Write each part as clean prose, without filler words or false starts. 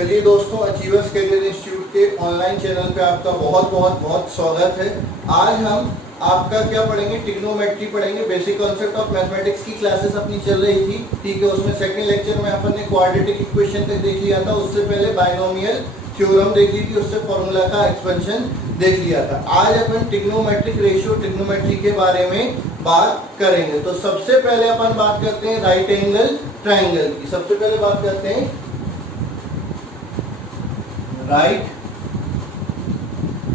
चलिए दोस्तों, achievers career institute के ऑनलाइन चैनल पे आपका बहुत बहुत बहुत स्वागत है। आज हम आपका क्या पढ़ेंगे, ट्रिग्नोमेट्री पढ़ेंगे। बेसिक कॉन्सेप्ट ऑफ मैथमेटिक्स की क्लासेस अपनी चल रही थी, ठीक है। उसमें सेकंड लेक्चर में अपन ने क्वाड्रेटिक इक्वेशन तक देख लिया था, उससे पहले बायनोमियल थ्योरम देख ली थी, उससे फॉर्मूला का एक्सपेंशन देख लिया था। आज अपन ट्रिग्नोमेट्रिक रेशियो, ट्रिग्नोमेट्री के बारे में बात करेंगे। तो सबसे पहले अपन बात करते हैं राइट एंगल ट्राइंगल की। सबसे पहले बात करते हैं राइट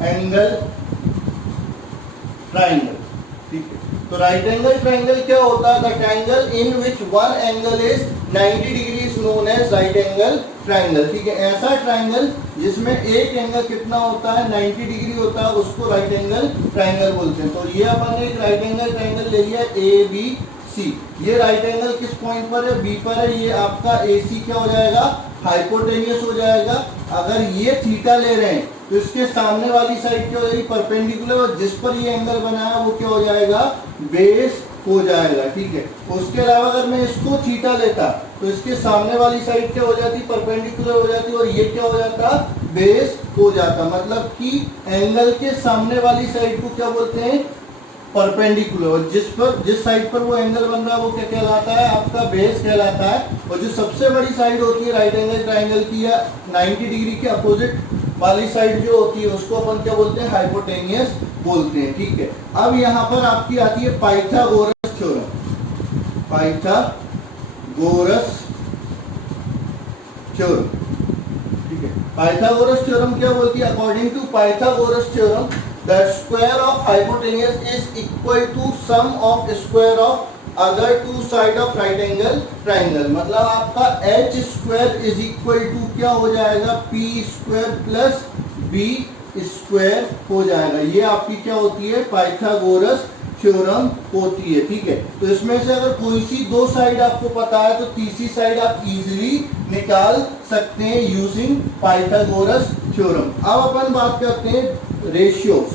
एंगल ट्राइंगल, ठीक है। तो राइट एंगल ट्राइंगल क्या होता है? The triangle in which one angle is 90 degree is known as right angle triangle, ठीक है। ऐसा ट्राइंगल जिसमें एक एंगल कितना होता है, 90 डिग्री होता है, उसको राइट एंगल ट्राइंगल बोलते हैं। तो ये अपन ने एक राइट एंगल ट्राइंगल ले लिया ए बी सी। ये राइट एंगल किस पॉइंट पर है? बी पर है। ये आपका ए सी क्या हो जाएगा? हाइपोटेनियस हो जाएगा। अगर ये थीटा ले रहे हैं तो इसके सामने वाली साइड क्या हो जाएगी? परपेंडिकुलर, और जिस पर ये एंगल बना है वो क्या हो जाएगा? बेस हो जाएगा, ठीक है। उसके अलावा अगर मैं इसको थीटा लेता तो इसके सामने वाली साइड क्या हो जाती? परपेंडिकुलर हो जाती, और ये क्या हो जाता? बेस हो जाता। मतलब कि एंगल के सामने वाली साइड को क्या बोलते हैं? परपेंडिकुलर। और जिस साइड पर वो एंगल बन रहा है वो क्या कहलाता है? आपका बेस कहलाता है। और जो सबसे बड़ी साइड होती है राइट एंगल ट्राइंगल की, या 90 डिग्री के अपोजिट वाली साइड जो होती है उसको अपन क्या बोलते हैं? हाइपोटेनियस बोलते हैं, ठीक है। अब यहाँ पर आपकी आती है पाइथागोरस थ्योरम। पाइथागोरस थ्योरम, ठीक है। पाइथागोरस थ्योरम क्या बोलती है? According to Pythagoras theorem, the square of hypotenuse is equal to sum of square of other two side of right angle triangle। मतलब आपका h square is equal to क्या हो जाएगा? p square plus b square हो जाएगा। ये आपकी क्या होती है? पाइथागोरस थ्योरम होती है, ठीक है। तो इसमें से अगर कोई सी दो साइड आपको पता है तो तीसरी साइड आप इजीली निकाल सकते हैं यूजिंग पाइथागोरस थ्योरम। अब अपन बात करते हैं रेशियोज,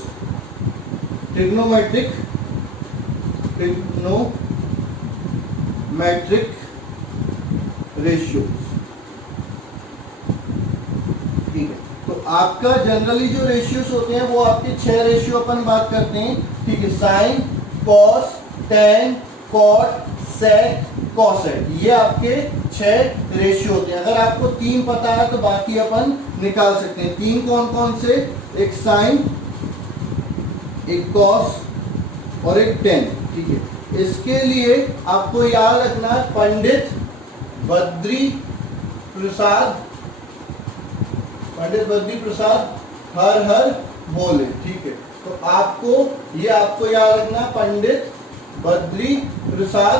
ट्रिग्नोमेट्रिक रेशियोज, ठीक है। तो आपका जनरली जो रेशियोज होते हैं वो आपके 6 रेशियो अपन बात करते हैं, ठीक है। साइन, कॉस, टेन, कॉट, सेक, कॉसेट, ये आपके 6 रेशियो होते हैं। अगर आपको 3 पता है तो बाकी अपन निकाल सकते हैं। 3 कौन कौन से? एक साइन, एक कॉस और एक टेन, ठीक है। इसके लिए आपको याद रखना है पंडित बद्री प्रसाद हर हर बोले, ठीक है। तो आपको याद रखना, पंडित बद्री प्रसाद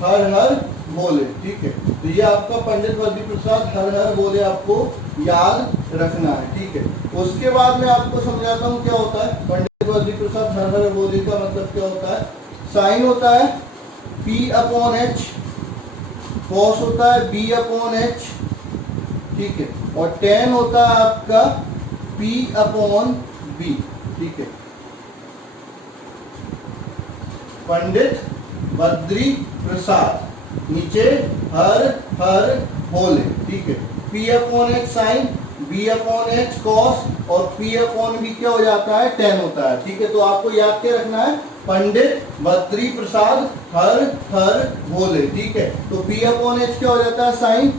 हर हर बोले, ठीक है। तो ये आपका पंडित बद्री प्रसाद हर हर बोले आपको याद रखना है, ठीक है। उसके बाद मैं आपको समझाता हूँ क्या होता है पंडित बद्री प्रसाद हर हर बोले का मतलब क्या होता है। साइन होता है P/H, कॉस होता है B/H, ठीक है। और टेन होता है आपका P/B, ठीक है। पंडित बद्री प्रसाद नीचे हर हर बोले, ठीक है। P/H साइन, B/H कॉस और P/B क्या हो जाता है? टेन होता है, ठीक है। तो आपको याद क्या रखना है? पंडित बद्री प्रसाद हर हर बोले, ठीक है। तो P/H क्या हो जाता है? साइन,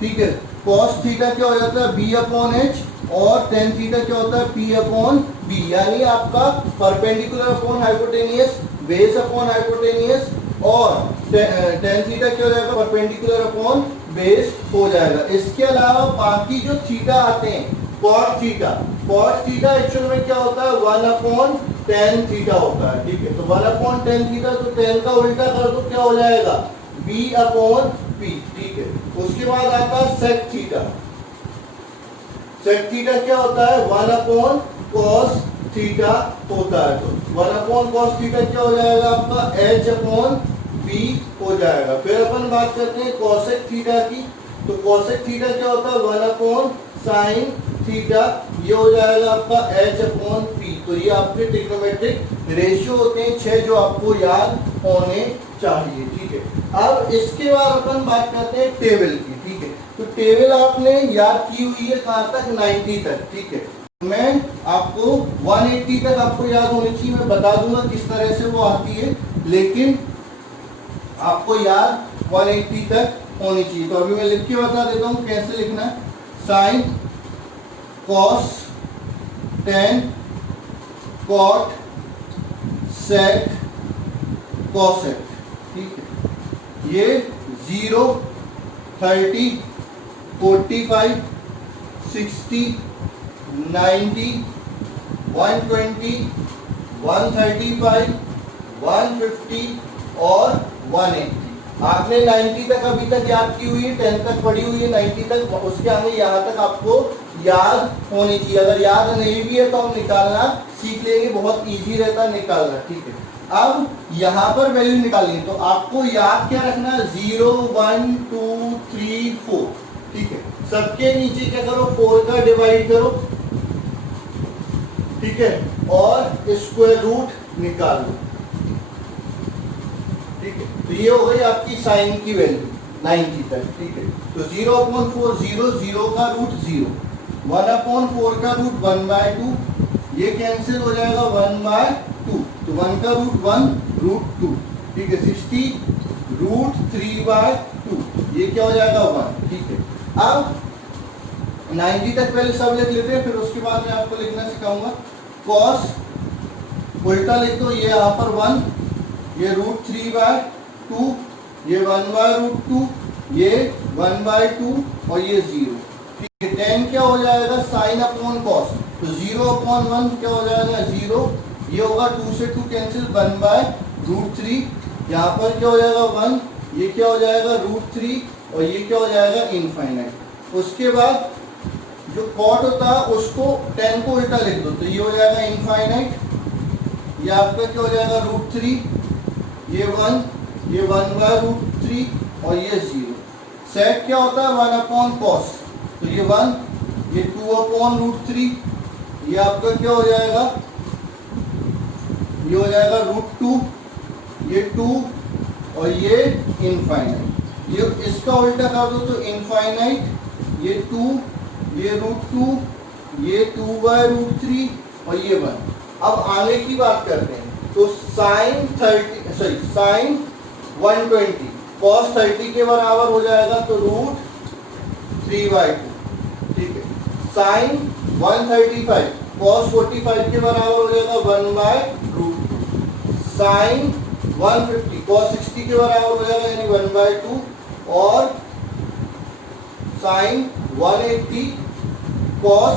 ठीक है। कॉस थीटा क्या हो जाता है? B/H, और टेन थीटा क्या होता है? P/B। यानी आपका perpendicular upon hypotenuse, base upon hypotenuse, और टेन थीटा क्या हो जाएगा? परपेंडिकुलर अपॉन बेस हो जाएगा। इसके अलावा बाकी जो थीटा आते हैं, कॉट थीटा एक्चुअल में क्या होता है? 1/tan थीटा होता है, ठीक है। तो 1/tan थीटा, तो टेन का उल्टा कर दो क्या हो जाएगा? B/P, ठीक है। उसके बाद आता है सेक थीटा क्या होता है? 1/cos थीटा होता है। तो 1/cos थीटा क्या हो जाएगा? आपका H/B हो जाएगा। फिर अपन बात करते हैं कॉसेक थीटा की। तो कॉसेक थीटा क्या होता है? 1/sin थीटा, ये हो जाएगा आपका H/P। तो ये आपके ट्रिग्नोमेट्रिक रेशियो होते हैं 6 जो आपको याद होने चाहिए, ठीक है। अब इसके बाद अपन बात करते हैं टेबल की, ठीक है। तो टेबल आपने याद की हुई है कहाँ तक, 90 तक, ठीक है। मैं आपको 180 तक आपको याद होनी चाहिए, मैं बता दूंगा किस तरह से वो आती है, लेकिन आपको याद 180 तक होनी चाहिए। तो अभी मैं लिख के बता देता हूँ कैसे लिखना है। साइन, कॉस, टेन, कॉट, सेक, कॉसेक, ठीक है। ये 0, 30, 45, 60, 90, 120, 135, 150 और 180। आपने 90 तक अभी तक याद की हुई है, 10 तक पढ़ी हुई है, 90 तक, उसके आगे यहाँ तक आपको याद होनी चाहिए। अगर याद नहीं भी है तो हम निकालना सीख लेंगे, बहुत इजी रहता है निकालना, ठीक है। अब यहाँ पर वैल्यू निकालनी है, तो आपको याद क्या रखना है, 0, 1, 2, 3, 4, ठीक है। सबके नीचे क्या करो, 4 का डिवाइड करो, ठीक है, और स्क्वायर रूट निकाल लो, ठीक है। तो ये हो गई आपकी साइन की वैल्यू 90 तक, ठीक है। तो 0/4 0, 0 का रूट 0, 1/4 का रूट 1/2, ये कैंसिल हो जाएगा 1/2, तो 1 का रूट 1 रूट 2, ठीक है। 60 रूट 3/2, ये क्या हो जाएगा 1, ठीक है। अब 90 तक पहले सब लिख लेते हैं, फिर उसके बाद मैं आपको लिखना सिखाऊंगा। कॉस उल्टा लिख दो, ये यहाँ पर 1, ये रूट 3/2, ये 1/√2, ये 1/2 और ये 0, ठीक है। 10 क्या हो जाएगा, साइन अपॉन कॉस, तो 0/1 क्या हो जाएगा 0, ये होगा 2 से 2 कैंसिल, 1/√3, यहाँ पर क्या हो जाएगा 1, ये क्या हो जाएगा √3 और ये क्या हो जाएगा इनफाइनाइट। उसके बाद जो कॉट होता है उसको 10 को उल्टा लिख दो, तो ये हो जाएगा इनफाइनाइट, ये आपका क्या हो जाएगा √3, ये 1, ये 1/√3 और ये 0। सेक क्या होता है 1/cos, तो ये 1, ये 2/√3, ये आपका क्या हो जाएगा, ये हो जाएगा √2, ये 2 और ये इनफाइनाइट। ये इसका उल्टा कर दो तो इनफाइनाइट, ये 2, ये √2, ये 2/√3 और ये 1। अब आगे की बात करते हैं, तो साइन 120 cos 30 के बराबर हो जाएगा, तो √3/2, ठीक है। साइन 135 cos 45 के बराबर हो जाएगा 1/√2। साइन 150 cos 60 के बराबर हो जाएगा यानी 1/2, और साइन 180 cos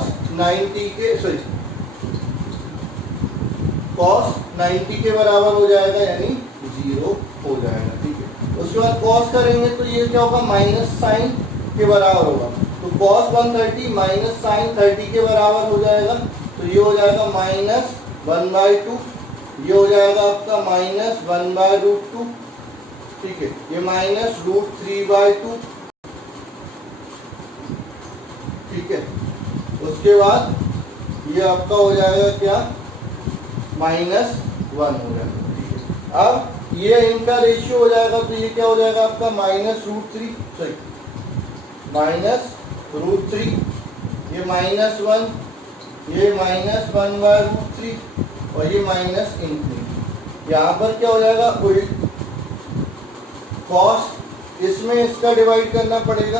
90 के बराबर हो जाएगा यानी 0 हो जाएगा, ठीक है। उसके बाद cos करेंगे तो ये क्या होगा, माइनस साइन के बराबर होगा, तो cos 130 माइनस साइन 30 के बराबर हो जाएगा, तो ये हो जाएगा -1/2, ये हो जाएगा आपका -1/√2, ठीक है। ये -√3/2, ठीक है। उसके बाद ये आपका हो जाएगा क्या, -1 हो जाएगा, ठीक है। अब ये इनका रेशियो हो जाएगा, तो ये क्या हो जाएगा आपका -√3, ये -1, ये -1/√3 और ये -∞। यहाँ पर क्या हो जाएगा उल्ट कॉस, इसमें इसका डिवाइड करना पड़ेगा,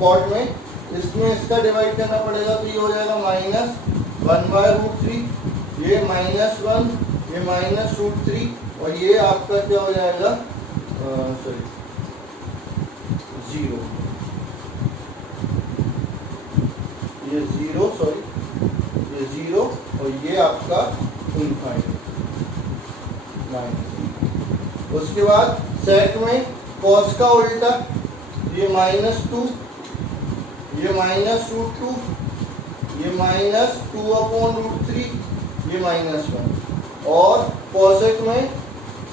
कॉट में इसमें इसका डिवाइड करना पड़ेगा, तो ये हो जाएगा -1/√3, ये -1, ये -√3 और ये आपका क्या हो जाएगा 0, ये 0 और ये आपका इनफाइनाइट। उसके बाद सेक में कॉस का उल्टा, ये -2, ये -√2, ये -2/√3, ये -1, और कॉसेक में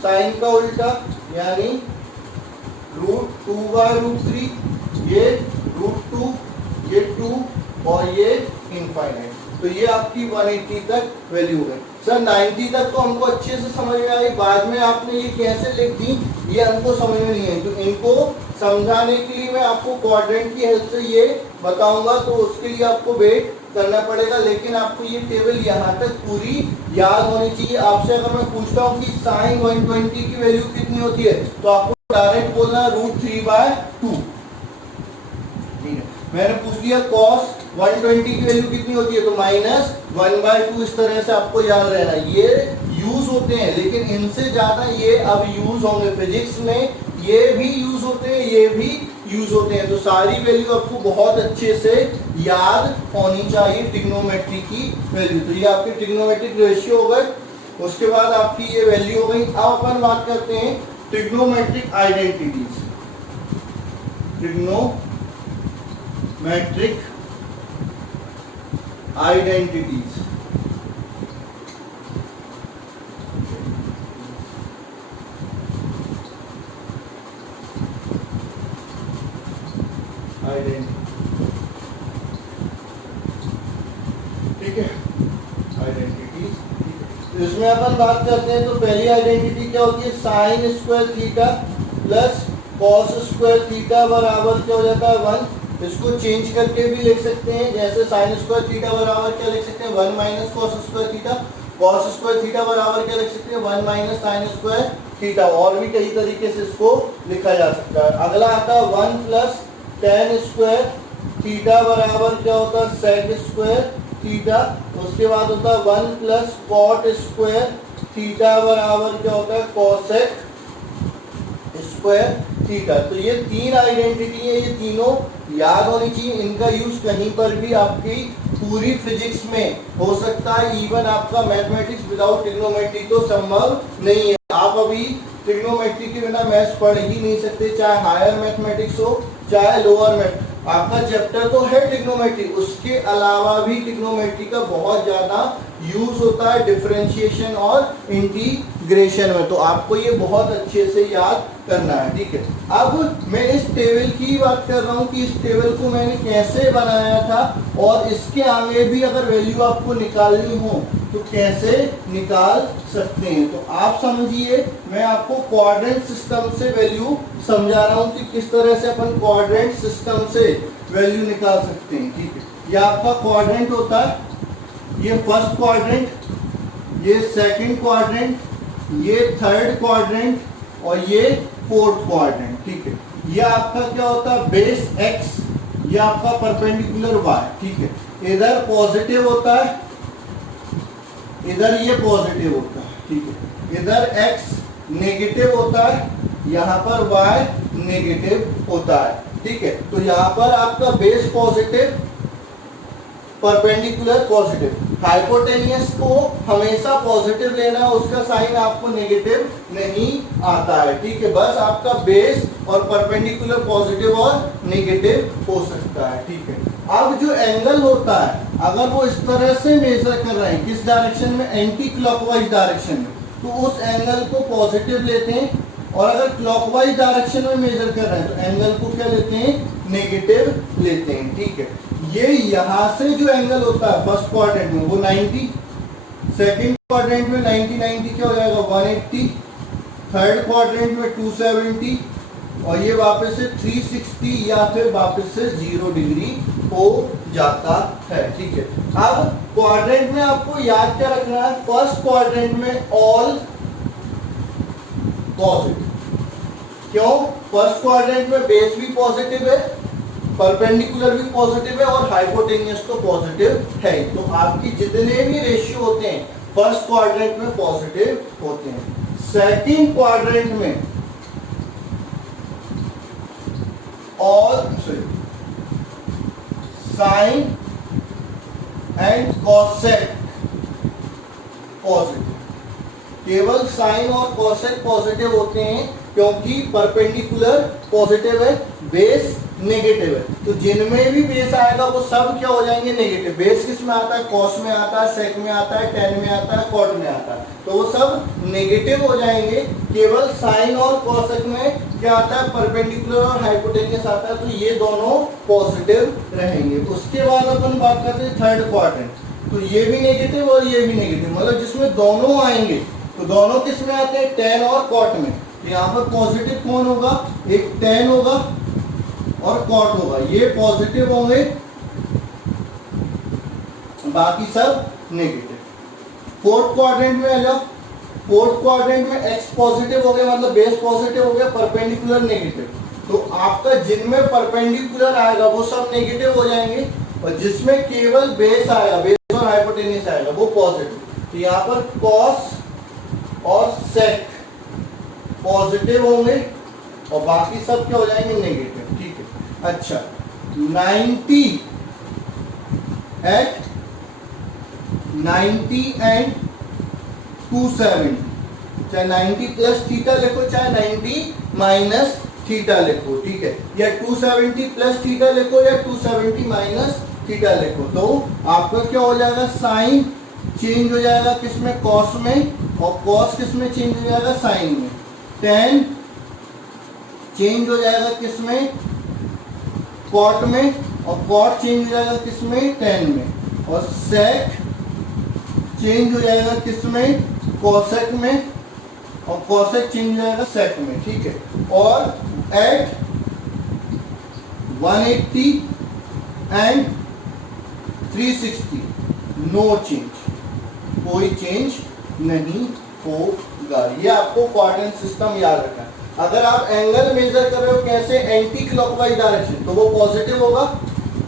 साइन का उल्टा यानी √2/√3, ये √2, ये 2 और ये इनफाइनाइट। तो ये आपकी 180 तक वैल्यू हो गई। सर 90 तक तो हमको अच्छे से समझ में आई, बाद में आपने ये कैसे लिख दी ये हमको समझ में नहीं है। तो इनको समझाने के लिए मैं आपको क्वाड्रेंट की हेल्प से ये बताऊंगा, तो उसके लिए आपको वेट करना पड़ेगा, लेकिन आपको ये टेबल यहाँ तक पूरी याद होनी चाहिए। आपसे अगर मैं पूछता हूँ कि साइन 120 की वैल्यू कितनी होती है, तो आपको डायरेक्ट बोलना √3/2। ठीक है, मैंने पूछ लिया कॉस 120 की वैल्यू कितनी होती है, तो -1/2। इस तरह से आपको याद रहना। ये यूज होते हैं, लेकिन इनसे ज्यादा ये अब यूज होंगे फिजिक्स में, ये भी यूज होते हैं, ये भी यूज होते हैं। तो सारी वैल्यू आपको बहुत अच्छे से याद होनी चाहिए ट्रिग्नोमेट्री की वैल्यू। तो ये आपके ट्रिग्नोमेट्रिक रेशियो हो गए, उसके बाद आपकी ये वैल्यू हो गई। अब अपन बात करते हैं ट्रिग्नोमेट्रिक आइडेंटिटीज। ट्रिग्नोमेट्रिक आइडेंटिटीज, ठीक है, आइडेंटिटीज। तो इसमें अपन बात करते हैं, तो पहली आइडेंटिटी क्या होती है, sine square theta plus cos square theta बराबर क्या हो जाता है 1। इसको चेंज करके भी लिख सकते हैं, जैसे साइन स्क्वायर थीटा बराबर क्या लिख सकते हैं 1 minus cos square theta. Cos square theta बराबर क्या लिख सकते हैं 1 माइनस साइन स्क्वायर थीटा। और भी कई तरीके से इसको लिखा जा सकता है। अगला आता है 1 प्लस टेन स्क्वायर थीटा बराबर क्या होता है सेक स्क्वायर थीटा। उसके बाद होता है 1 प्लस कॉट स्क्वायर थीटा बराबर क्या होता है कॉसेक स्क्वायर थीटा। तो ये तीन आइडेंटिटी है, ये तीनों याद होनी चाहिए। इनका यूज कहीं पर भी आपकी पूरी फिजिक्स में हो सकता है। इवन आपका मैथमेटिक्स विदाउट ट्रिग्नोमेट्री तो संभव नहीं है। आप अभी ट्रिग्नोमेट्री के बिना मैथ्स पढ़ ही नहीं सकते, चाहे हायर मैथमेटिक्स हो चाहे लोअर मैथ। आपका चैप्टर तो है ट्रिग्नोमेट्री, उसके अलावा भी ट्रिग्नोमेट्री का बहुत ज्यादा यूज होता है डिफरेंशिएशन और इंटीग्रेशन में। तो आपको ये बहुत अच्छे से याद करना है, ठीक है। अब मैं इस टेबल की बात कर रहा हूँ कि इस टेबल को मैंने कैसे बनाया था, और इसके आगे भी अगर वैल्यू आपको निकालनी हो तो कैसे निकाल सकते हैं। तो आप समझिए, मैं आपको क्वाड्रेंट सिस्टम से वैल्यू समझा रहा हूँ कि किस तरह से अपन क्वाड्रेंट सिस्टम से वैल्यू निकाल सकते हैं, ठीक है। ये आपका क्वाड्रेंट होता है, ये फर्स्ट क्वाड्रेंट, ये सेकंड क्वाड्रेंट, ये थर्ड क्वाड्रेंट और ये फोर्थ क्वाड्रेंट, ठीक है। ये आपका क्या होता है बेस x, ये आपका परपेंडिकुलर y, ठीक है। इधर पॉजिटिव होता है, इधर ये पॉजिटिव होता है, ठीक है। इधर x नेगेटिव होता है, यहाँ पर y नेगेटिव होता है, ठीक है। तो यहाँ पर आपका base positive, perpendicular positive. Hypotenuse को हमेशा पॉजिटिव लेना, उसका साइन आपको नेगेटिव नहीं आता है, ठीक है। बस आपका बेस और परपेंडिकुलर पॉजिटिव और नेगेटिव हो सकता है, ठीक है। अब जो एंगल होता है, अगर वो इस तरह से मेजर कर रहे हैं, किस डायरेक्शन में, एंटी क्लॉकवाइज डायरेक्शन में, तो उस एंगल को पॉजिटिव लेते हैं। और अगर क्लॉकवाइज डायरेक्शन में मेजर कर रहे हैं तो एंगल को क्या लेते हैं, नेगेटिव लेते हैं, ठीक है। ये यहाँ से जो एंगल होता है फर्स्ट क्वाड्रेंट में वो 90, सेकंड क्वाड्रेंट में 90 क्या हो जाएगा 180, थर्ड क्वाड्रेंट में 270 और ये वापस से 360 या फिर वापस से 0 डिग्री हो जाता है, ठीक है। अब क्वाड्रेंट में आपको याद क्या रखना है, फर्स्ट क्वाड्रेंट में ऑल पॉजिटिव। क्यों, फर्स्ट क्वाड्रेंट में बेस भी पॉजिटिव है, परपेंडिकुलर भी पॉजिटिव है और हाइपोटेनियस तो पॉजिटिव है। तो आपकी जितने भी रेशियो होते हैं फर्स्ट क्वाड्रेंट में पॉजिटिव होते हैं। सेकंड क्वाड्रेंट में all sine and cosec positive. केवल साइन और कॉसेक पॉजिटिव होते हैं क्योंकि परपेंडिकुलर पॉजिटिव है, बेस नेगेटिव है। तो जिनमें भी बेस आएगा वो सब क्या हो जाएंगे, नेगेटिव। बेस किस में आता है, कॉस में आता है, सेक में आता है, टेन में आता है, कॉट में आता है, तो वो सब नेगेटिव हो जाएंगे। केवल साइन और कॉसेक में क्या आता है, परपेंडिकुलर और हाइपोटेनियस आता है, तो ये दोनों पॉजिटिव रहेंगे। उसके बाद अपन बात करते हैं थर्ड क्वाड्रेंट। तो ये भी नेगेटिव और ये भी नेगेटिव, मतलब जिसमें दोनों आएंगे तो दोनों किस में आते हैं, tan और cot में। तो यहाँ पर पॉजिटिव कौन होगा, एक tan होगा और cot होगा, ये पॉजिटिव होंगे बाकी सब नेगेटिव। फोर्थ क्वाड्रेंट में आ जाओ, फोर्थ क्वाड्रेंट में x पॉजिटिव हो गया, मतलब बेस पॉजिटिव हो गया, परपेंडिकुलर नेगेटिव। तो आपका जिनमें परपेंडिकुलर आएगा वो सब नेगेटिव हो जाएंगे, और जिसमें केवल बेस आएगा, बेस और हाइपोटेन्यूस आएगा, वो पॉजिटिव। तो यहाँ पर cos और sec पॉजिटिव होंगे और बाकी सब क्या हो जाएंगे, नेगेटिव। ठीक है, अच्छा 90 एंड 270, चाहे 90 प्लस थीटा लिखो चाहे 90 माइनस थीटा लिखो, ठीक है, या 270 प्लस थीटा लिखो या 270 माइनस थीटा लिखो, तो आपका क्या हो जाएगा, साइन चेंज हो जाएगा किसमें, कॉस में, और कॉस किसमें चेंज हो जाएगा, साइन में। टेन चेंज हो जाएगा किसमें, कॉट में, और कॉट चेंज हो जाएगा किसमें, टेन में, और सेक चेंज हो जाएगा किसमें, कोसेक में, और कोसेक चेंज हो जाएगा सेक में। ठीक है, और एट 180 एंड 360 नो चेंज, कोई चेंज नहीं होगा। ये आपको क्वाड्रेंट सिस्टम याद रखना है। अगर आप एंगल मेजर कर रहे हो कैसे, एंटी क्लॉकवाइज डायरेक्शन, तो वो पॉजिटिव होगा,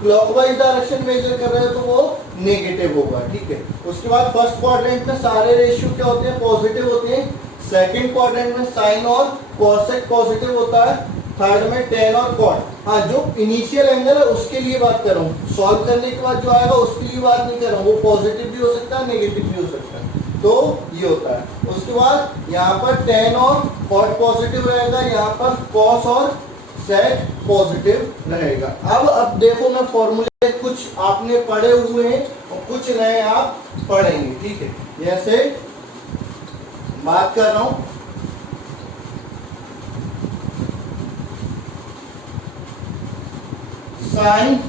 क्लॉकवाइज डायरेक्शन मेजर कर रहे हो तो वो नेगेटिव होगा। ठीक है, उसके बाद फर्स्ट क्वाड्रेंट में सारे रेशियो क्या होते हैं, पॉजिटिव होते हैं। सेकंड क्वाड्रेंट में साइन और कोसेक पॉजिटिव होता है। थर्ड में टेन और कॉट। हाँ, जो इनिशियल एंगल है उसके लिए बात कर रहा हूँ, सॉल्व करने के बाद जो आएगा उसके लिए बात नहीं कर रहा हूँ, वो पॉजिटिव भी हो सकता है, नेगेटिव भी हो सकता है। तो ये होता है। उसके बाद यहाँ पर टेन और कॉट पॉजिटिव रहेगा, यहाँ पर कॉस और सेक पॉजिटिव रहेगा। अब देखो, मैं फॉर्मूले कुछ आपने पढ़े हुए हैं और कुछ नए आप पढ़ेंगे। ठीक है, जैसे बात कर रहा हूं साइन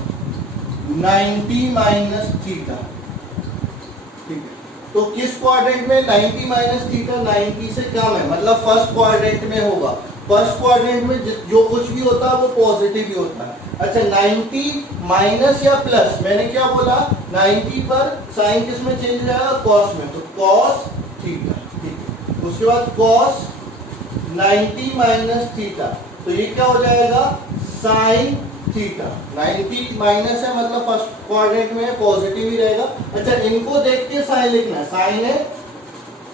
90 माइनस थीटा। ठीक है, तो किस क्वाड्रेंट में 90 माइनस थीटा 90 से कम है, मतलब फर्स्ट क्वाड्रेंट में होगा। फर्स्ट क्वाड्रेंट में जो कुछ भी होता है वो पॉजिटिव ही होता है। अच्छा, 90 माइनस या प्लस, मैंने क्या बोला, 90 पर साइन किस में चेंज हो जाएगा, कॉस में, तो कॉस थीटा। ठीक है, उसके बाद कॉस 90 माइनस थीटा, तो ये क्या हो जाएगा, साइन थीटा। 90 माइनस है मतलब फर्स्ट क्वाड्रेंट में पॉजिटिव ही रहेगा। अच्छा, इनको देख के साइन लिखना है, साइन है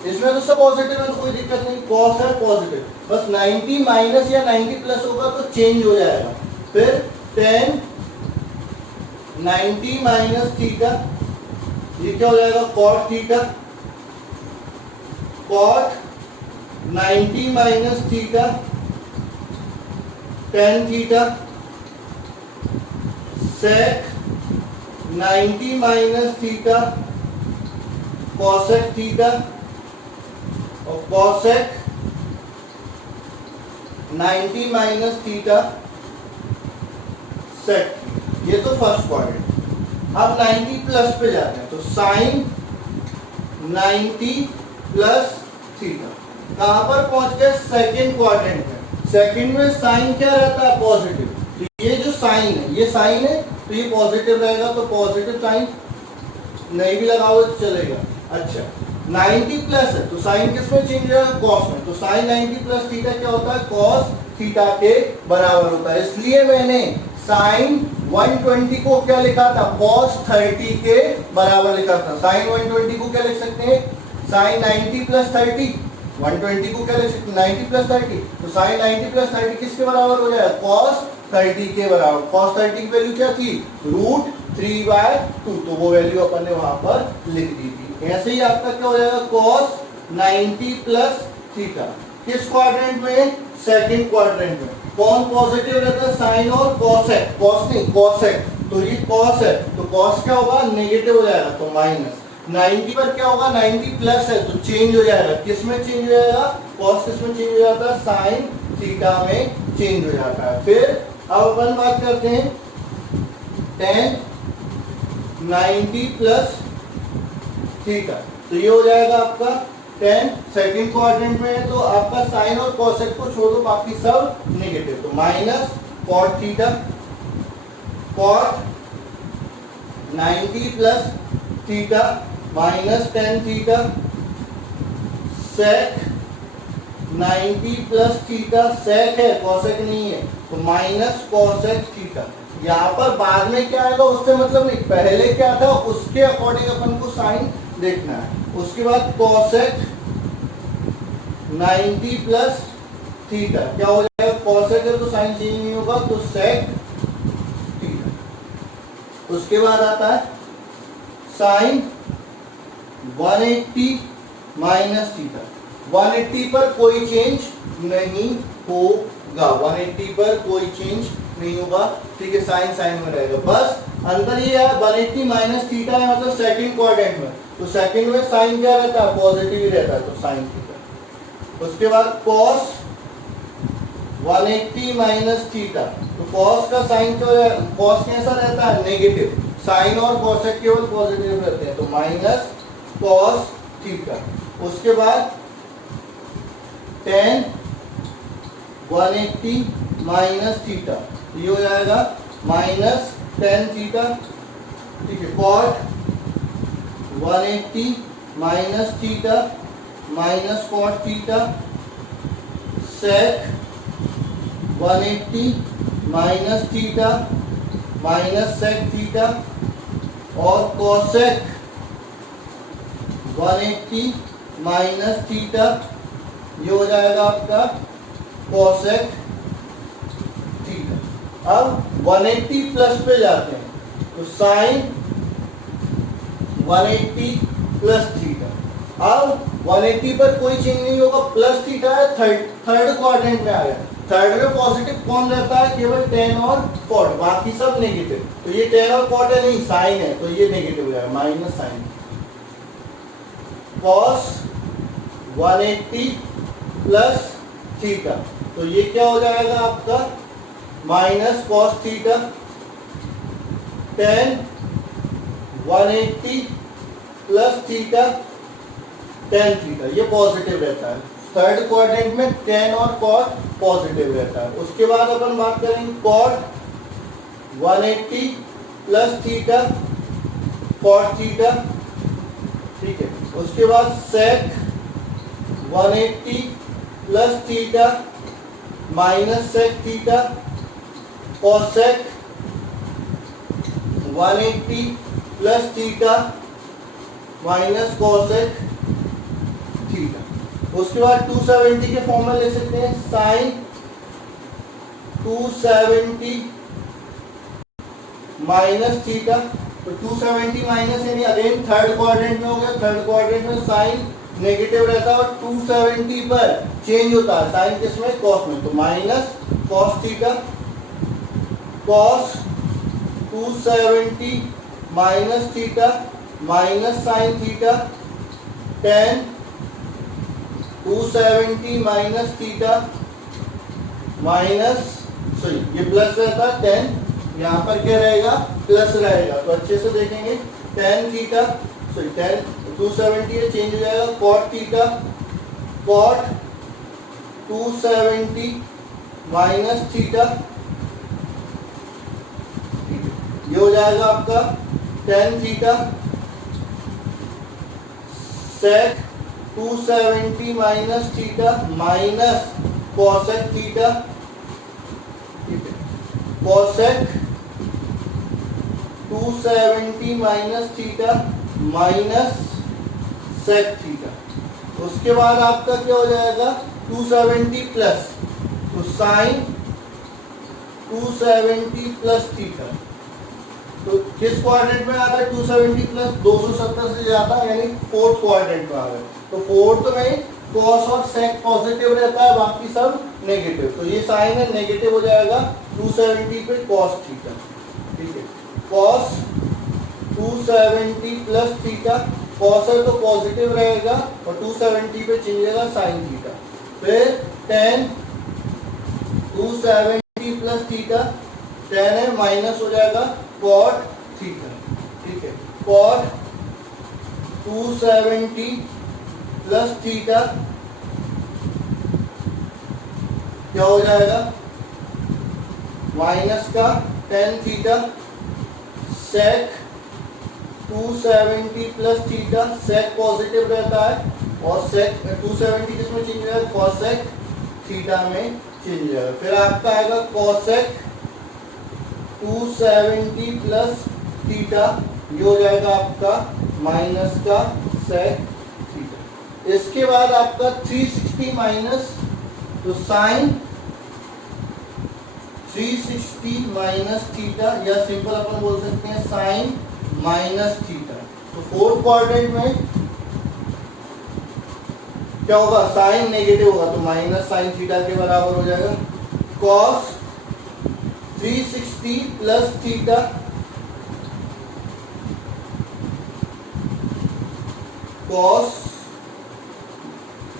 इसमें तो सब पॉजिटिव है तो कोई दिक्कत नहीं, कॉस है पॉजिटिव, बस 90 माइनस या 90 प्लस होगा तो चेंज हो जाएगा। फिर टेन 90 माइनस थीटा, ये क्या हो जाएगा, cot theta. Cot 90 minus theta tan theta. Sec 90 minus theta cosec theta, और कॉसेक 90 माइनस थीटा सेक। ये तो फर्स्ट क्वाड्रेंट। अब 90 प्लस पे जाते हैं, तो साइन 90 प्लस थीटा। कहां पर पहुंच गए, सेकेंड क्वाड्रेंट में। सेकेंड में साइन क्या रहता है, पॉजिटिव। तो ये जो साइन है, ये साइन है तो ये पॉजिटिव रहेगा, तो पॉजिटिव साइन, नहीं भी लगाओ तो चलेगा। अच्छा, 90 प्लस है तो साइन किस में चेंज हो जाएगा, कॉस में, तो साइन 90 प्लस थीटा क्या होता है, कॉस थीटा के बराबर होता है। इसलिए मैंने साइन 120 को क्या लिखा था, कॉस 30 के बराबर लिखा था। साइन 120 को क्या लिख सकते हैं, साइन 90 प्लस 30, 120 को क्या लिख सकते हैं, 90 प्लस 30, तो साइन 90 प्लस 30 किसके बराबर हो जाएगा, कॉस 30 के बराबर। कॉस 30 की वैल्यू क्या थी, √3/2, तो वो वैल्यू अपन ने वहां पर लिख दी थी। ऐसे ही आपका क्या हो जाएगा, कॉस 90 प्लस थीटा। किस क्वाड्रेंट में, सेकंड क्वाड्रेंट में। कौन पॉजिटिव रहता है, साइन और कॉसेक, कॉस नहीं कॉसेक, तो ये कॉस है तो कॉस क्या होगा, नेगेटिव हो जाएगा, तो माइनस। 90 पर क्या होगा, 90 प्लस है तो चेंज हो जाएगा, किस में चेंज हो जाएगा, कॉस किस में चेंज हो जाता है, साइन थीटा में चेंज हो जाता है। फिर अब अपन बात करते हैं टेन 90 प्लस थीटा। तो ये हो जाएगा आपका 10 सेकंड क्वाड्रेंट में है, तो आपका साइन और कोसेक को छोड़ दो, बाकी सब नेगेटिव। तो minus cot theta, cot 90 plus theta minus 10 theta, sec 90 plus theta, sec है कोसेक नहीं है, तो माइनस कोसेक थीटा। यहाँ पर बाद में क्या आएगा उससे मतलब नहीं, पहले क्या था उसके अकॉर्डिंग अपन को साइन देखना है। उसके बाद कोसेक 90 प्लस थीटा क्या हो जाएगा, कोसेक है तो साइन चेंज नहीं होगा, तो सेक थीटा। उसके बाद आता है साइन 180 माइनस थीटा। 180 पर कोई चेंज नहीं होगा, 180 पर कोई चेंज नहीं होगा, ठीक है, साइन साइन में रहेगा। बस अंदर ये है 180 माइनस थीटा है मतलब सेकंड क्वाड्रेंट में, तो सेकंड में साइन क्या रहता है, पॉजिटिव ही रहता है, तो साइन थीटा। उसके बाद कॉस 180 माइनस थीटा, तो कॉस का साइन तो कॉस कैसा रहता है, नेगेटिव, साइन और कोसेक केवल पॉजिटिव रहते हैं, तो माइनस कॉस थीटा। उसके बाद tan 180 माइनस थीटा, ये हो जाएगा माइनस tan थीटा, ठीक है। Cot 180 minus theta minus cot theta, sec 180 minus theta minus sec theta, और कोसेक 180 माइनस थीटा, ये हो जाएगा आपका कोसेक थीटा। अब 180 प्लस पे जाते हैं, तो साइन 180 प्लस थीटा। अब 180 पर कोई चेंज नहीं होगा, प्लस थीटा है, थर्ड क्वाड्रेंट में आ गया। थर्ड में पॉजिटिव कौन रहता है, केवल tan और cot, बाकी सब नेगेटिव। तो ये tan और cot है नहीं, साइन है, तो ये नेगेटिव हो जाएगा, minus sine. cos 180 plus theta, तो ये क्या हो जाएगा आपका minus cos theta. tan 180 plus theta tan theta, ये पॉजिटिव रहता है। थर्ड क्वाड्रेंट में tan और cot पॉजिटिव रहता है। उसके बाद अपन बात करेंगे cot 180 plus theta cot theta, ठीक है। उसके बाद sec 180 plus theta minus sec theta, cosec 180 plus theta minus cosec theta. उसके बाद 270 के फॉर्म में ले सकते हैं, साइन 270 माइनस थीटा, तो 270 माइनस यानी अगेन थर्ड क्वाड्रेंट में हो गया। थर्ड क्वाड्रेंट में साइन नेगेटिव रहता है और 270 पर चेंज होता है, साइन किसमें, कॉस में, तो minus cos theta. Cos 270 minus theta minus sine theta, tan 270 minus theta minus, sorry ये प्लस रहता है, tan यहाँ पर क्या रहेगा, प्लस रहेगा, तो अच्छे से देखेंगे, tan थीटा, सॉरी tan 270 है, चेंज हो जाएगा, cot theta, cot 270 minus theta, ये हो जाएगा आपका tan theta. sec 270 minus theta minus cosec theta, cosec 270 minus theta minus sec theta. उसके बाद आपका क्या हो जाएगा 270 प्लस, तो साइन 270 प्लस थीटा, तो किस क्वाड्रेंट में आता है 270 प्लस, 270 से ज्यादा यानी फोर्थ क्वाड्रेंट में आ गया। तो फोर्थ में cos और sec पॉजिटिव रहता है, बाकी सब नेगेटिव, तो ये साइन है नेगेटिव हो जाएगा 270 पे cos थीटा, ठीक है। cos 270 प्लस थीटा, cos है तो पॉजिटिव रहेगा और 270 पे चेंज होगा साइन थीटा। फिर tan 270 प्लस थीटा, tan है माइनस हो जाएगा cot थीटा, ठीक है। cot 270 प्लस थीटा क्या हो जाएगा, माइनस का tan theta sec 270 plus theta, sec positive रहता है और sec 270 किसमें चेंज हो जाएगा, cosec थीटा में चेंज हो जाएगा। फिर आपका आएगा cosec 270 प्लस थीटा, ये हो जाएगा आपका माइनस का sec थीटा। इसके बाद आपका 360 माइनस, तो साइन 360 माइनस थीटा, या सिंपल अपन बोल सकते हैं साइन माइनस थीटा। तो फोर्थ क्वाड्रेंट में क्या होगा, साइन नेगेटिव होगा तो माइनस साइन थीटा के बराबर हो जाएगा। Cos 360 plus theta, cos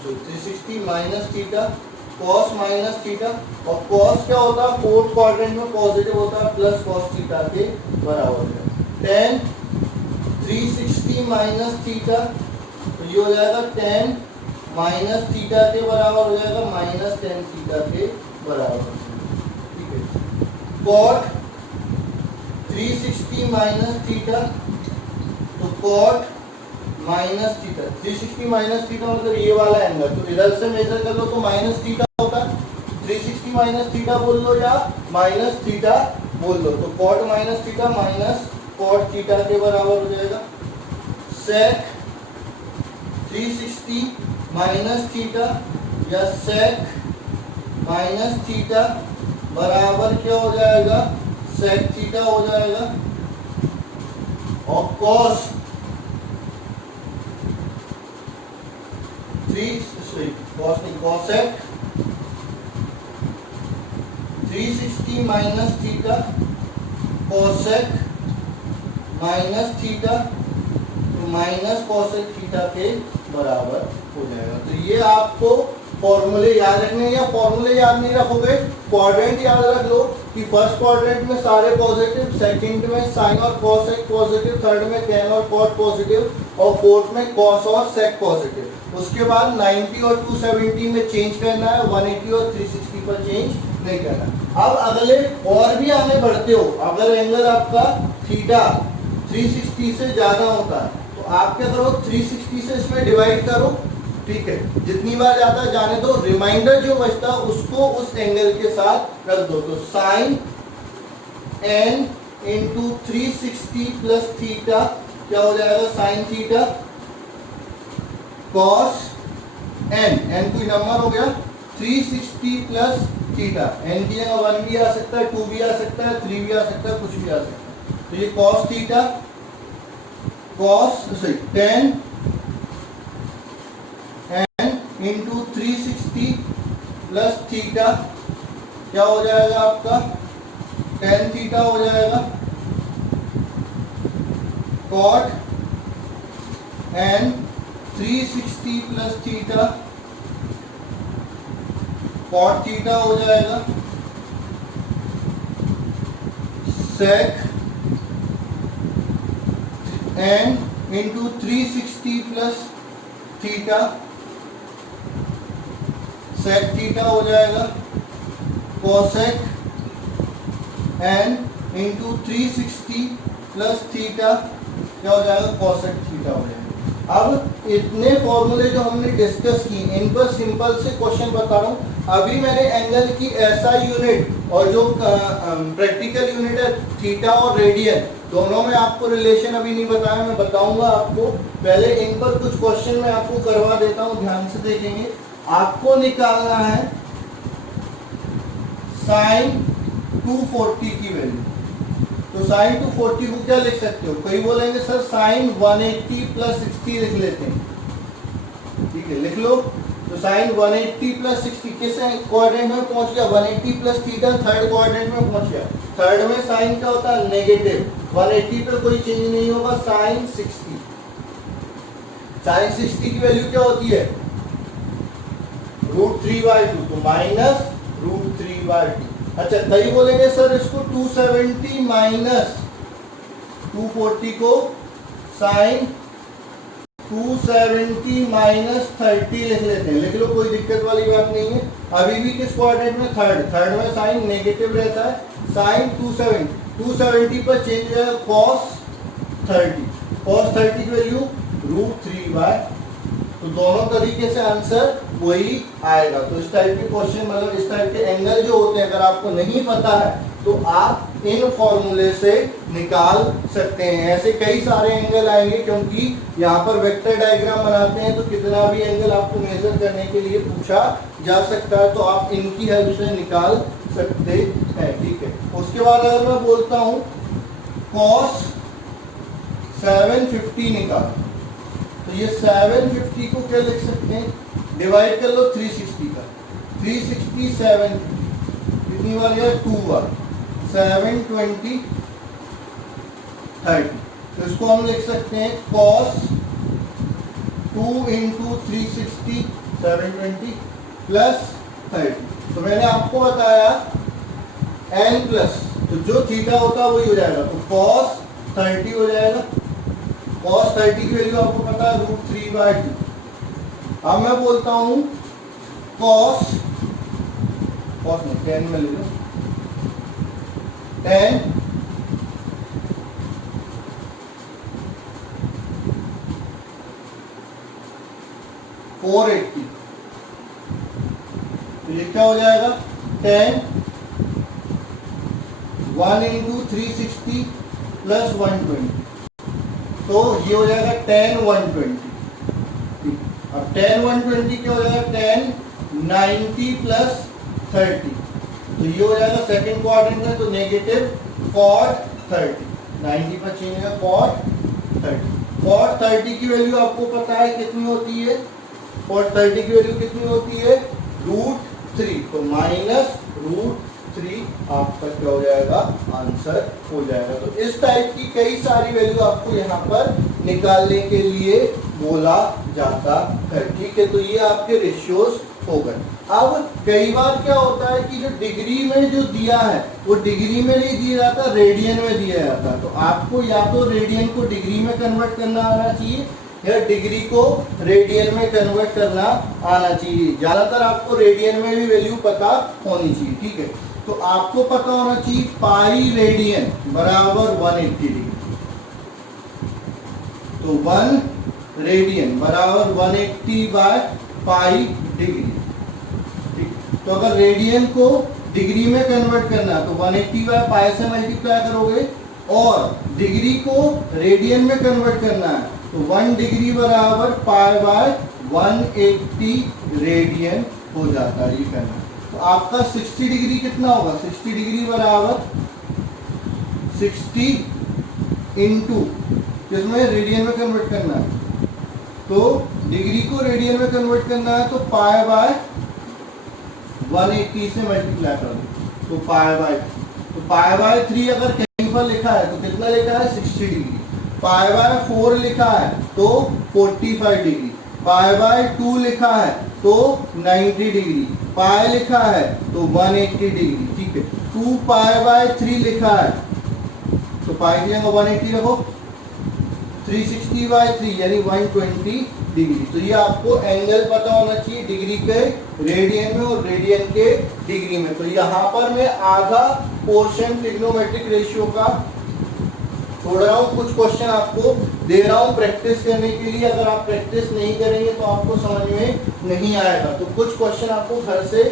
360 minus theta, cos minus theta, और कॉस क्या होता है फोर्थ क्वाड्रेंट में पॉजिटिव होता है, प्लस कॉस थीटा के बराबर है। tan 360 माइनस थीटा, तो ये हो जाएगा tan माइनस थीटा के बराबर हो जाएगा, माइनस tan थीटा के बराबर, ठीक है। cot 360 माइनस थीटा, तो cot minus theta, 360 minus theta मतलब ये वाला एंगल, तो इधर से मेजर कर लो तो माइनस थीटा होता है, 360 माइनस थीटा बोल लो या माइनस थीटा बोल लो, तो cot minus theta minus cot theta के बराबर हो जाएगा। sec 360 माइनस थीटा या sec माइनस थीटा बराबर क्या हो जाएगा, sec थीटा हो जाएगा। और cos 360 minus theta cosec minus theta, तो माइनस cosec थीटा के बराबर हो जाएगा। तो ये आपको फॉर्मूले याद रखने, या फॉर्मूले याद नहीं रखोगे क्वाड्रेंट याद रख लो कि फर्स्ट क्वाड्रेंट में सारे पॉजिटिव, सेकंड में साइन और cosec पॉजिटिव, थर्ड में tan और cot पॉजिटिव, और फोर्थ में cos और sec पॉजिटिव। उसके बाद 90 और 270 में चेंज करना है, 180 और 360 पर चेंज नहीं करना। अब अगले और भी आगे बढ़ते हो, अगर एंगल आपका थीटा 360 से ज्यादा होता है तो आप क्या करो, 360 से इसमें डिवाइड करो, ठीक है, जितनी बार जाता है जाने दो, रिमाइंडर जो बचता है उसको उस एंगल के साथ रख दो। तो sine n into 360 plus theta क्या हो जाएगा, साइन थीटा, कॉस n कोई नंबर हो गया, 360 प्लस थीटा, n की जगह 1 भी आ सकता है, 2 भी आ सकता है, 3 भी आ सकता है, कुछ भी आ सकता है। तो ये cos theta, tan into 360 plus theta क्या हो जाएगा आपका, tan थीटा हो जाएगा। cot n 360 plus theta, cot theta हो जाएगा। sec n into 360 plus theta, sec theta हो जाएगा। cosec n into 360 plus theta क्या हो जाएगा, cosec थीटा हो जाएगा। अब इतने फॉर्मूले जो हमने डिस्कस की, इन पर सिंपल से क्वेश्चन बता रहा हूँ। अभी मैंने एंगल की ऐसा यूनिट और जो प्रैक्टिकल यूनिट है थीटा और रेडियन, दोनों में आपको रिलेशन अभी नहीं बताया, मैं बताऊंगा आपको। पहले इन पर कुछ क्वेश्चन मैं आपको करवा देता हूँ, ध्यान से देखेंगे। आपको निकालना है साइन 240 की वैल्यू। तो साइन 240 को क्या लिख सकते हो, कई बोलेंगे सर साइन 180 प्लस 60 लिख लेते हैं, ठीक है लिख लो। तो साइन 180 प्लस 60 किस क्वाड्रेंट में पहुंच गया, 180 प्लस थीटा थर्ड क्वाड्रेंट में पहुंच गया। थर्ड में साइन क्या होता है, नेगेटिव, 180 पर कोई चेंज नहीं होगा, साइन 60। साइन 60 की वैल्यू क्या होती है, √3/2, तो माइनस √3/2। अच्छा कई बोलेंगे सर इसको 270 माइनस 240 को साइन 270 माइनस 30 लिख लेते हैं, लिख लो, कोई दिक्कत वाली बात नहीं है। अभी भी किस क्वाड्रेंट में? थर्ड में साइन नेगेटिव रहता है, साइन 270 पर चेंज हो जाएगा cos 30 की वैल्यू √3/, तो दोनों तरीके से आंसर वही आएगा। तो इस टाइप के क्वेश्चन, मतलब इस टाइप के एंगल जो होते हैं, अगर आपको नहीं पता है तो आप इन फॉर्मूले से निकाल सकते हैं। ऐसे कई सारे एंगल आएंगे, क्योंकि यहाँ पर वेक्टर डायग्राम बनाते हैं तो कितना भी एंगल आपको मेजर करने के लिए पूछा जा सकता है, तो आप इनकी हेल्प से निकाल सकते हैं, ठीक है। उसके बाद अगर मैं बोलता हूँ cos 750 निकाल, तो ये 750 को क्या लिख सकते हैं? डिवाइड कर लो 360 का, 367 कितनी बार है? 2 बार, 720 30, तो इसको हम लिख सकते हैं cos 2 × 360 720 प्लस 30। तो मैंने आपको बताया n प्लस, तो जो थीटा होता है वही हो जाएगा, तो cos 30 हो जाएगा। cos 30 की वैल्यू आपको पता है √3/2। अब मैं बोलता हूं cos नहीं, 10 में ले लो, 10 480, तो ये क्या हो जाएगा? 10 1 × 360 प्लस 120, तो ये हो जाएगा 10 120। अब 10 120 क्या हो जाएगा? 10 90 प्लस 30, तो ये हो जाएगा सेकंड क्वाड्रेंट में, तो नेगेटिव cot 30, 90 पर चेंज है cot 30। cot 30 की वैल्यू आपको पता है कितनी होती है? cot 30 की वैल्यू कितनी होती है? √3, तो माइनस √3 आपका क्या हो जाएगा? आंसर हो जाएगा। तो इस टाइप की कई सारी वैल्यू आपको यहाँ पर निकालने के लिए बोला जाता है, ठीक है। तो ये आपके रेशियोज हो गए। अब कई बार क्या होता है कि जो डिग्री में जो दिया है वो डिग्री में नहीं दिया जाता, रेडियन में दिया जाता है। तो आपको या तो रेडियन को डिग्री में कन्वर्ट करना आना चाहिए या डिग्री को रेडियन में कन्वर्ट करना आना चाहिए। ज्यादातर आपको रेडियन में भी वैल्यू पता होनी चाहिए, ठीक है। तो आपको पता होना चाहिए पाई रेडियन बराबर 180 डिग्री, तो 1 रेडियन बराबर 180/पाई डिग्री, ठीक। तो अगर रेडियन को डिग्री में कन्वर्ट करना तो 180/पाई से मल्टीप्लाई करोगे, और डिग्री को रेडियन में कन्वर्ट करना है तो 1 डिग्री बराबर π/180 रेडियन हो जाता है, ये करना। तो आपका 60 डिग्री कितना होगा? 60 डिग्री बराबर 60 इंटू किसमें? रेडियन में कन्वर्ट करना है, तो डिग्री को रेडियन में कन्वर्ट करना है तो π/180 से मल्टीप्लाई कर दो, तो π/3 अगर कहीं पर लिखा है तो कितना लिखा है? 60 डिग्री। π/4 लिखा है तो 45 डिग्री, π/2 लिखा है तो 90 डिग्री, पाई लिखा है तो 180 डिग्री, ठीक है। 2π/3 लिखा है तो पाई की जगह 180 रखो, 360/3 यानी 120 डिग्री। तो ये आपको एंगल पता होना चाहिए डिग्री के रेडियन में और रेडियन के डिग्री में। तो यहाँ पर मैं आधा पोर्शन ट्रिग्नोमेट्रिक रेशियो का छोड़ रहा हूँ, कुछ क्वेश्चन आपको दे रहा हूँ प्रैक्टिस करने के लिए। अगर आप प्रैक्टिस नहीं करेंगे तो आपको समझ में नहीं आएगा। तो कुछ क्वेश्चन आपको घर से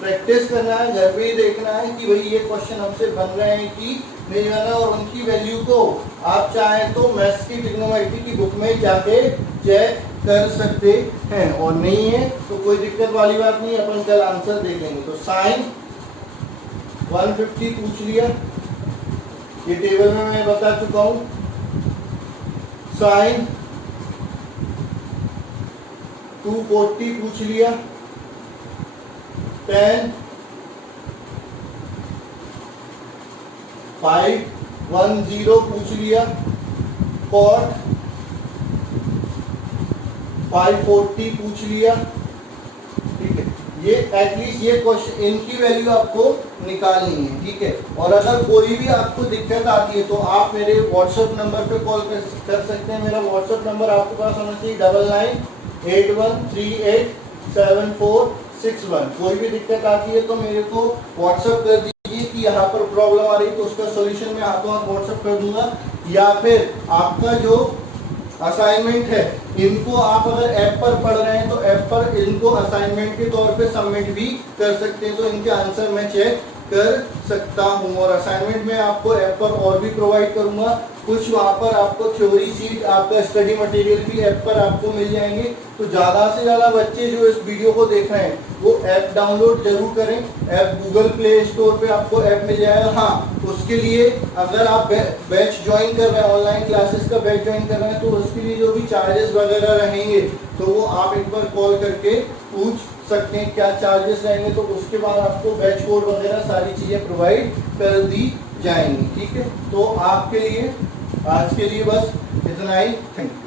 प्रैक्टिस करना है, घर पे ही देखना है कि भाई ये क्वेश्चन हमसे बन रहे हैं कि नहीं बन रहा, और उनकी वैल्यू को आप चाहें तो मैथ्स की ट्रिग्नोमेट्री की बुक में जाके चेक कर सकते हैं, और नहीं है तो कोई दिक्कत वाली बात नहीं, अपन कल आंसर देख लेंगे। तो साइन 150 पूछ लिया, ये टेबल में मैं बता चुका हूं। साइन 240 पूछ लिया, tan 510 पूछ लिया, cot 540 पूछ लिया, ठीक है। ये एटलीस्ट ये क्वेश्चन इनकी वैल्यू आपको निकालनी है, ठीक है। और अगर कोई भी आपको दिक्कत आती है तो आप मेरे व्हाट्सएप नंबर पे कॉल कर सकते हैं। मेरा व्हाट्सएप नंबर आपके पास होना चाहिए 9981387461। कोई भी दिक्कत आती है तो मेरे को व्हाट्सएप कर दीजिए कि यहाँ पर प्रॉब्लम आ रही है, तो उसका सोल्यूशन मैं हाथों हाथ व्हाट्सएप कर दूंगा। या फिर आपका जो असाइनमेंट है, इनको आप अगर ऐप पर पढ़ रहे हैं तो ऐप पर इनको असाइनमेंट के तौर पे सबमिट भी कर सकते हैं, तो इनके आंसर मैं चेक कर सकता हूँ। और असाइनमेंट में आपको ऐप पर और भी प्रोवाइड करूंगा, कुछ वहाँ पर आपको थ्योरी सीट, आपका स्टडी मटेरियल भी ऐप पर आपको मिल जाएंगे। तो ज़्यादा से ज़्यादा बच्चे जो इस वीडियो को देख रहे हैं वो ऐप डाउनलोड जरूर करें। ऐप गूगल प्ले स्टोर पे आपको ऐप मिल जाएगा। हाँ, उसके लिए अगर आप बैच ज्वाइन कर रहे हैं, ऑनलाइन क्लासेस का बैच ज्वाइन कर रहे हैं, तो उसके लिए जो भी चार्जेस वगैरह रहेंगे तो वो आप एक बार कॉल करके पूछ सकते हैं क्या चार्जेस रहेंगे। तो उसके बाद आपको बैच कोड वगैरह सारी चीज़ें प्रोवाइड कर दी जाएंगी, ठीक है। तो आपके लिए आज के लिए बस इतना ही। Thank you.